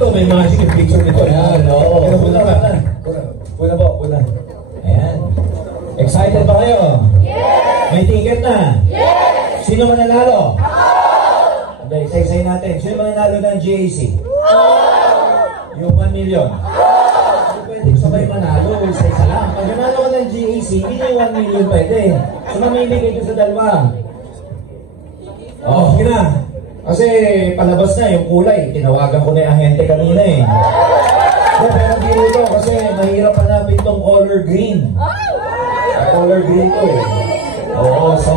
ito, may magic yung picture nito. Ayan, oo. Pero una ba? Una po, una. Ayan. Excited ba kayo? Yes! May ticket na? Yes! Sino mananalo? Okay, isa-isay natin. Sino mananalo ng GAC? Yung 1 million. Hindi pwede sabay manalo, isa-isa lang. Pag nanalo ka ng GAC, hindi yung 1 million pwede. So mamili kayo sa dalawa. Okay na. Kasi palabas na yung kulay. Tinawagan ko na yung ahente kanina eh. Pero dito ito kasi mahirap hanapin tong color green. Color green to eh. Oo, so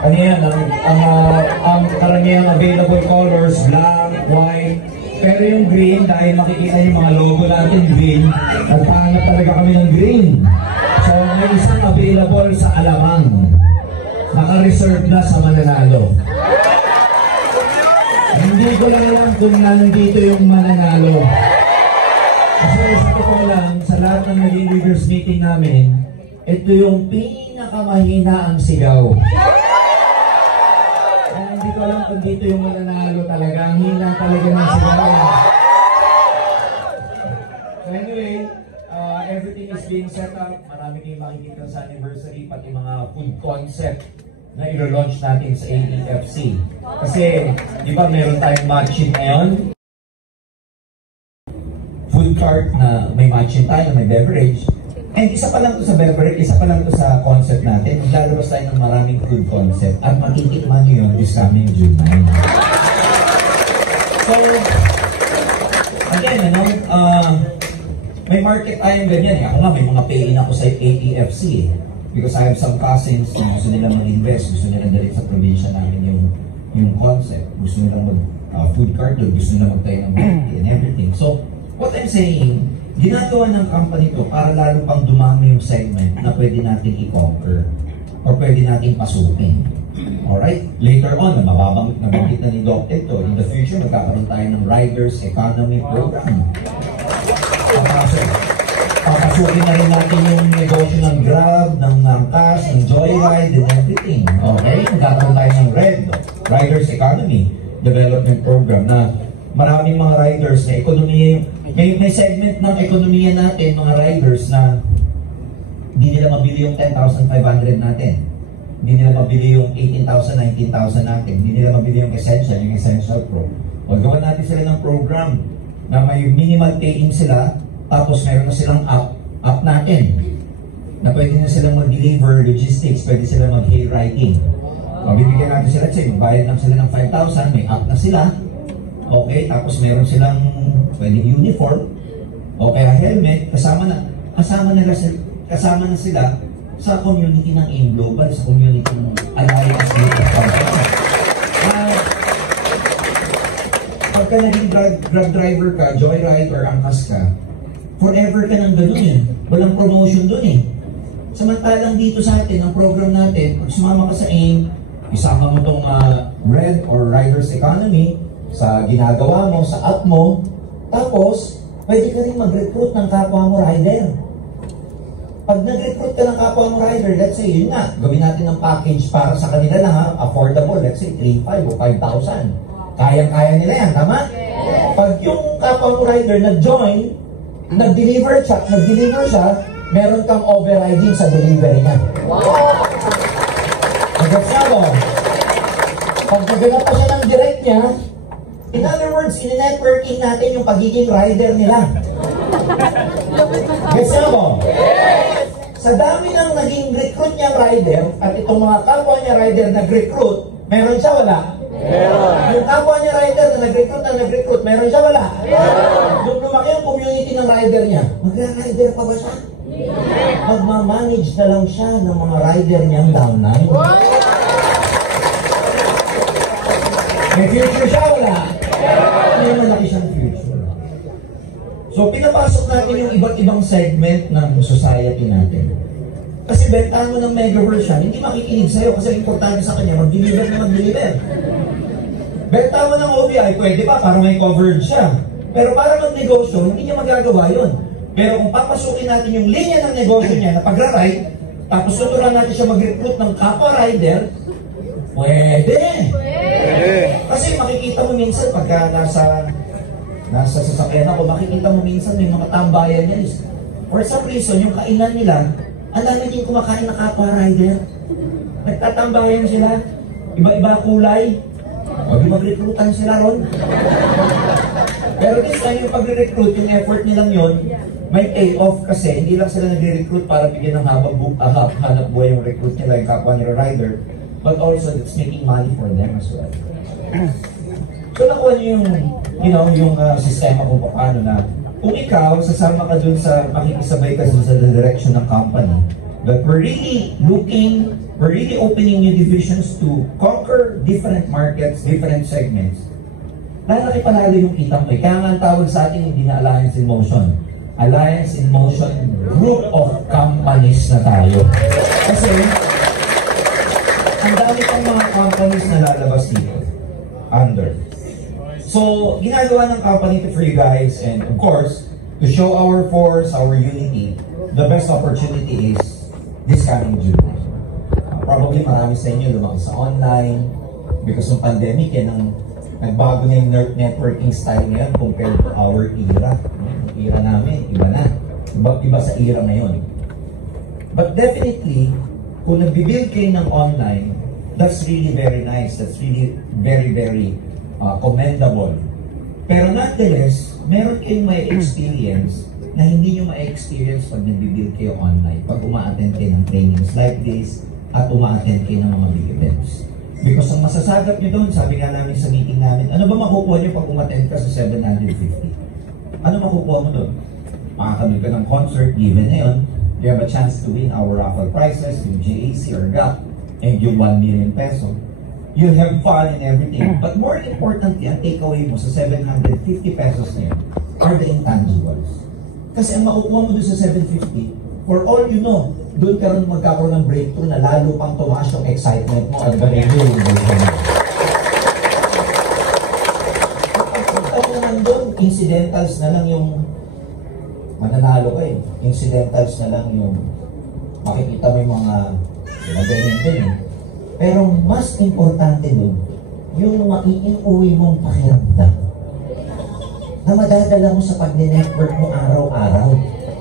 ano yan, ang karamihan available colors, black, white. Pero yung green, dahil makikita yung mga logo natin green, nagpahanap talaga kami ng green. So may isang available sa Alamang. Naka-reserve na sa mananalo. Hindi ko lang alam kung nandito yung mananalo. Kasi sa totoo lang, sa lahat ng naging leaders meeting namin, ito yung pinakamahina ang sigaw. Kaya hindi ko alam kung dito yung mananalo talaga. Ang hina talaga ng sigaw. So anyway, everything is being set up. Marami kayong makikita sa anniversary, pati mga food concept na ilo-launch natin sa AEFC. Kasi, di ba meron tayong matching ngayon? Food cart na may matching tayo, may beverage. And isa pa lang to sa beverage, isa pa lang to sa concept natin. Maglalabas tayo ng maraming food concept at matitikman nyo yun this coming June 9. So, again, may market tayong ganyan. Ako nga, may mga pay-in ako sa AEFC eh. Because I have some cousins na gusto nila mag-invest, gusto nila dali sa probinsya namin yung concept. Gusto nila mag-food cart doon, gusto nila magtayo ng market and everything. So, what I'm saying, ginagawa ng company to para lalo pang dumami yung segment na pwede natin i-conquer or pwede natin pasukin. Alright? Later on, nabanggit na ni Doc ito, in the future, magkakaroon tayo ng Riders Economy Program. Papasukin na rin natin yung negosyo ng Grab, ng Cash, ng Joyride, and everything. Okay? Magkakaroon tayo ng Riders Economy Development Program na maraming mga riders na ekonomiya. May segment ng ekonomiya natin, mga riders na hindi nila mabili yung 10,500 natin. Hindi nila mabili yung 18,000, 19,000 natin. Hindi nila mabili yung Essential Pro. O gawa natin sila ng program na may minimal pay-in sila, tapos meron na silang app natin na pwede na silang mag-deliver logistics, pwede sila mag-hail riding. Mabibigyan natin sila, magbayad lang sila ng 5,000, may app na sila. Okay, tapos meron silang pwedeng uniform o kaya helmet, kasama na sila sa community ng AIM Global, sa community ng Alliance Group of Companies. Pagka naging grab driver ka, joyride or angkas ka, forever ka nang ganun eh. Walang promotion dun eh. Samantalang dito sa atin, ang program natin, pag sumama ka sa AIM, isama mo tong Red or Riders Economy sa ginagawa mo, sa app mo, tapos, pwede ka rin mag-recruit ng kapwa mo rider. Pag nag-recruit ka ng kapwa mo rider, let's say, yun nga, gawin natin ng package para sa kanila lang ha, affordable, let's say, 3,500 o 5,000. Kayang-kaya nila yan, tama? Yes. Pag yung kapwa mo rider nag-join, nag-deliver siya, meron kang overriding sa delivery niya. Wow! Nagets nga mo? Pag naganap pa siya ng direct niya, in other words, in-networking natin yung pagiging rider nila. Gets nga mo? Yes! Sa dami ng naging recruit niyang rider, at itong mga kapwa niya rider nag-recruit, meron siya wala? Meron. Yung kapwa niya rider na nag-recruit, meron siya wala? Meron. Nung lumaki ang community ng rider niya, mag-rider pa ba siya? Magmamanage na lang siya ng mga rider niyang downline. May future siya wala? May malaki siyang future. So pinapasok natin yung iba't ibang segment ng society natin. Kasi bentahan mo ng mega version, hindi makikinig sa'yo kasi importante sa kanya mag-deliver na mag-deliver. Bentahan mo ng OBI, pwede pa para may coverage siya. Pero para mag-negosyo, hindi niya magagawa yun. Pero kung papasukin natin yung linya ng negosyo niya na pagra-ride, tapos tuturuan natin siya mag-recruit ng kapwa rider, pwede. Kasi makikita mo minsan pagka nasa sasakyan ako, makikita mo minsan may mga tambayan yan. For some reason, yung kainan nila, ang dami din kumakain na kapwa rider. Nagtatambayan sila, iba-iba kulay, o di mag-recruitan sila ron. Pero this time, yung pag-recruit, yung effort nilang yon, may pay-off kasi hindi lang sila nag-recruit para bigyan ng hanap buhay yung recruit nila, yung kapwa nila rider, but also it's making money for them as well. So nakuha niyo yung sistema kung paano na kung ikaw, sasama ka dun sa makikisabay ka dun sa direction ng company, but we're really opening new divisions to conquer different markets, different segments. Lalaki palalo yung kita mo. Kaya nga ang tawag sa atin, hindi na Alliance in Motion. Alliance in Motion group of companies na tayo. Kasi, ang dami pang mga companies na lalabas dito. Under. So, ginagawa ng company to for you guys, and of course, to show our force, our unity, the best opportunity is this coming June. Probably marami sa inyo lumaki sa online because ng pandemic, yan ang nagbago na yung networking style ngayon compared to our era. Yung era namin, iba na. Iba sa era ngayon. But definitely, kung nag-build kayo ng online, that's really very nice. That's really very, very commendable. Pero nonetheless, meron kayong may experience na hindi nyo ma-experience pag nag-build kayo online. Pag uma-attend kayo ng trainings like this, at uma-attend kayo ng mga big events. Because ang masasagap nyo doon, sabi nga namin sa meeting namin, ano ba makukuha nyo pag umattend ka sa 750? Ano makukuha mo doon? Makakanood ka ng concert, given na yun, you have a chance to win our raffle prizes, yung GAC or GAP, and yung 1 million peso. You'll have fun and everything. But more importantly, ang takeaway mo sa 750 pesos na yun are the intangibles. Kasi ang makukuha mo doon sa 750, for all you know, doon ka rin magkakaroon ng breakthrough na lalo pang tumaas yung excitement mo at galing mo yung breakthrough mo. Pagpunta naman doon, incidentals na lang yung mananalo kayo. Incidentals na lang yung makikita mo yung mga ganyan. Pero mas importante doon, yung maiiuwi mong pakiramdam na madadala mo sa pag-network mo araw-araw.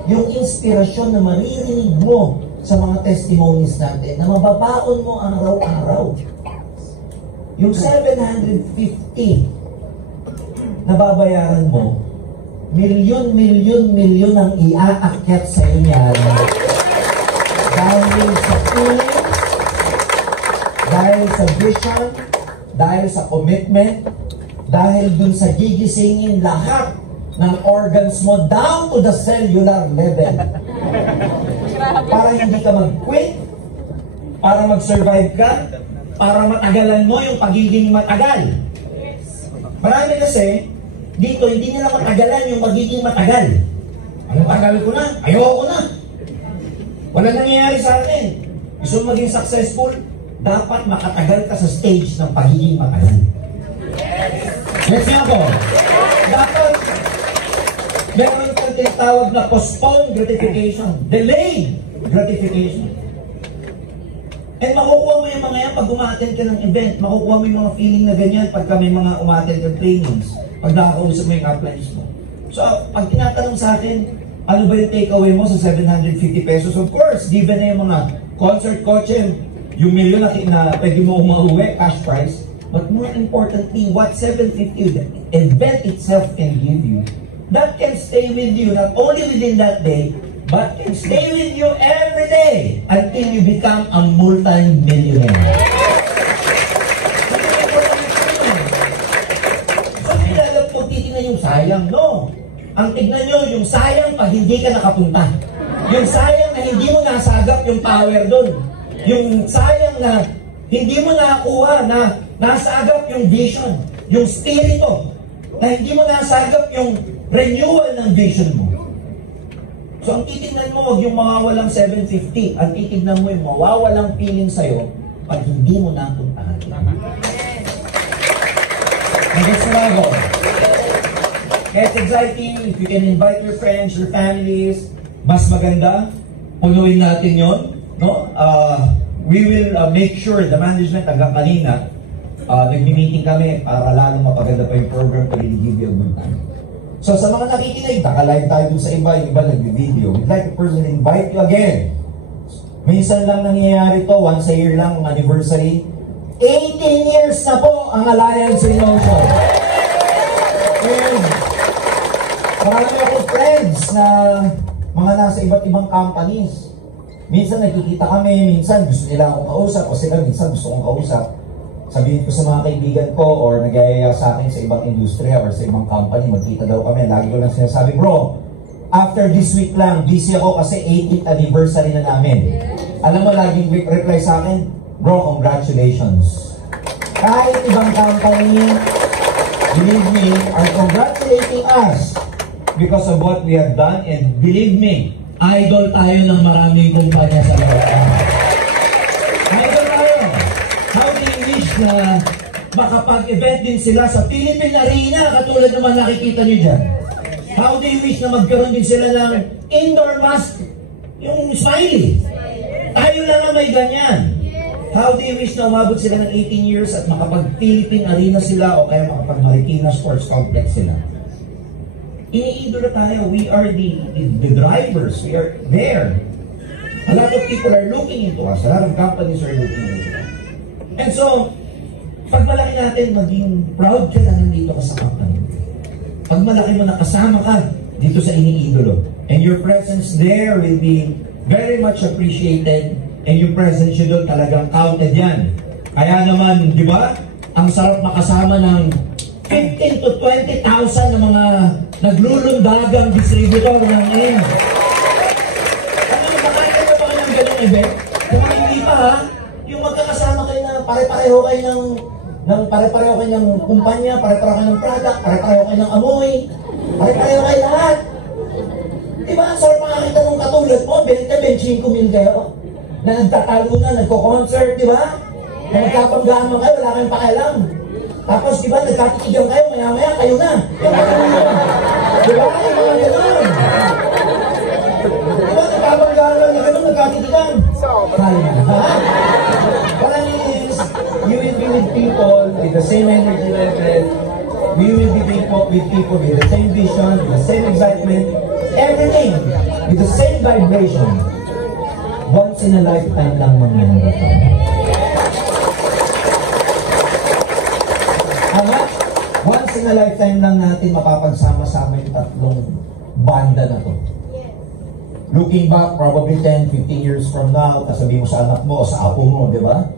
Yung inspirasyon na maririnig mo sa mga testimonies natin, na mababaon mo araw-araw. Yung 750 na babayaran mo, milyon ang iaakyat sa inyo. Dahil sa feeling, dahil sa vision, dahil sa commitment, dahil dun sa gigisingin lahat ng organs mo down to the cellular level. Para hindi ka mag-quit, para mag-survive ka, para matagalan mo yung pagiging matagal. Marami kasi, dito hindi nila matagalan yung magiging matagal. Ano tagal ko na? Ayoko na. Wala nangyayari sa akin. Gusto mo maging successful, dapat makatagal ka sa stage ng pagiging matagal. Let's go. Dapat meron kang tinatawag na postponed gratification, delayed gratification. And makukuha mo yung mga yan pag uma-attend ka ng event, makukuha mo yung mga feeling na ganyan pagka may mga uma-attend ng trainings, pag nakakausap mo yung uplines mo. So, pag tinatanong sa akin, ano ba yung takeaway mo sa 750 pesos? Of course, given na yung mga concert kotse, yung milyon na pwede mo umauwi, cash prize. But more importantly, what 750, the event itself can give you, that can stay with you not only within that day, but can stay with you every day until you become a multi-millionaire. So, hindi na alam kung titignan yung sayang, no? Ang tignan nyo, yung sayang pag hindi ka nakapunta. Yung sayang na hindi mo nasagap yung power doon. Yung sayang na hindi mo nakakuha na nasagap yung vision, yung spirito, na hindi mo nasagap yung renewal ng vision mo. So ang titignan mo, huwag yung mawawalang 750. Ang titignan mo yung mawawalang feeling sa'yo pag hindi mo napuntahan. And that's what I hope. Kaya it's exciting if you can invite your friends, your families. Mas maganda, punuin natin yon, no? We will make sure, the management hanggang kanina, nag-meeting kami para lalong mapaganda pa yung program to really give you a good time. So sa mga nakikinig, naka-live tayo dun sa iba, yung iba nag-video. We'd like to personally invite you again. Minsan lang nangyayari to, once a year lang, ang anniversary. 18 years na po ang Alliance in Motion. And marami akong friends na mga nasa iba't ibang companies. Minsan nakikita kami, minsan gusto nila akong kausap, o sila minsan gusto kong kausap. Sabihin ko sa mga kaibigan ko or nagayaya sa akin sa ibang industriya or sa ibang company, magkita daw kami. Lagi ko lang sinasabi, bro, after this week lang, busy ako kasi 18th anniversary na namin. Alam mo, laging reply sa akin, bro, congratulations. Kahit ibang company, believe me, are congratulating us because of what we have done, and believe me, idol tayo ng maraming kumpanya sa lugar. Idol tayo. How do you wish na makapag-event din sila sa Philippine Arena katulad naman nakikita nyo dyan? How do you wish na magkaroon din sila ng indoor mask, yung smiley? Tayo lang ang may ganyan. How do you wish na umabot sila ng 18 years at makapag-Philippine Arena sila o kaya makapag-Marikina Sports Complex sila? Iniidolo tayo. We are the drivers. We are there. A lot of people are looking into us. A lot of companies are looking into us. And so, pag malaki natin, maging proud ka na nandito ka sa company. Pag malaki mo nakasama ka dito sa iniidolo. And your presence there will be very much appreciated. And yung presence nyo doon talagang counted yan. Kaya naman, di ba? Ang sarap makasama ng 15 to 20,000 na mga naglulundagang distributor ng AIM. Ano, makakita mo ba ng ganong event? Kung hindi pa ha, yung magkakasama kayo na pare-pareho kayo ng kumpanya, pare-pareho kayo ng product, pare-pareho kayo ng amoy, pare-pareho kayo lahat. Diba, ang sarap makakita ng katulad mo, 20-25 mil kayo, na nagtatalo na, nagko-concert, diba? Na nagkapanggaan mo kayo, wala kayong pakialam. Tapos, diba, nagkatitigan kayo, maya-maya, kayo na. Diba, yung mga gano'n. Diba, nagkapanggaan lang na gano'n, nagkatitigan. Kaya na, ha? What I mean is, you will be with people with the same energy level. We will be with people with the same vision, with the same excitement, everything with the same vibration. Once in a lifetime lang mangyayari ito. Once in a lifetime lang natin mapapagsama-sama yung tatlong banda na to. Looking back, probably 10, 15 years from now, kasabihin mo sa anak mo o sa apo mo, di ba?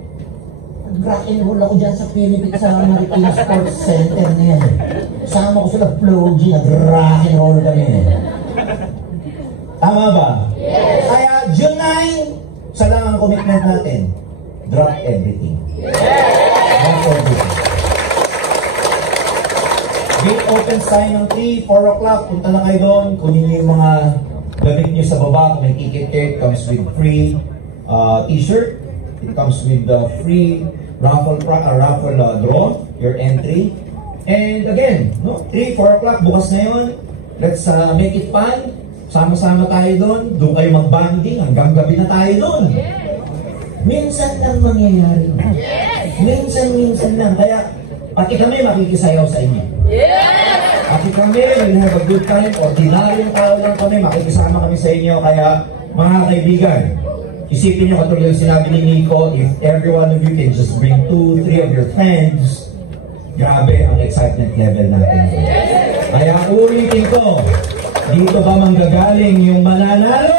Rock and roll ako dyan sa Philippines, sa Marikina Sports Center niya. Sama ko sila Flow G, nag-rock and roll kami. Tama ba? Yes. Kaya June 9, sa lang ang commitment natin. Drop everything. Yes. Drop everything. Gate opens tayo ng 3, 4 o'clock. Punta na kayo doon. Kunin niyo yung mga gamit niyo sa baba. Kung may ticket kayo, it comes with free t-shirt. It comes with free raffle draw, your entry. And again, no, 3, 4 o'clock, bukas na yun. Let's make it fun. Sama-sama tayo doon. Doon kayo mag-banding. Hanggang gabi na tayo doon. Minsan lang mangyayari. Minsan lang. Kaya, pati kami makikisayaw sa inyo. Pati kami, we'll have a good time. Ordinaryong tao lang kami, makikisama kami sa inyo. Kaya, mga kaibigan, isipin nyo katulad yung sinabi ni Nico, if every one of you can just bring 2, 3 of your friends, grabe ang excitement level natin. Kaya ulitin ko, dito ba manggagaling yung mananalo?